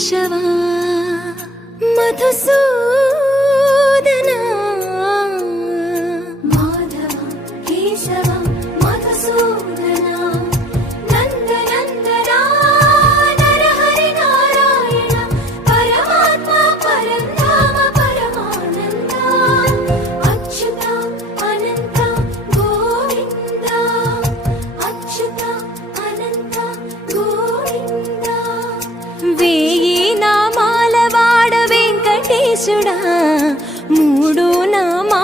కేశవా మధుసూదనా మాధవ కేశవ మధుసూదనా నందనందనా నరహరి నారాయణ పరమాత్మ పరంధామ పరమానంద అచ్యుత అనంత గోవింద అచ్యుత అనంత గోవింద వేయి నామాల వాడ వెంకటేశుడా మూడు నామా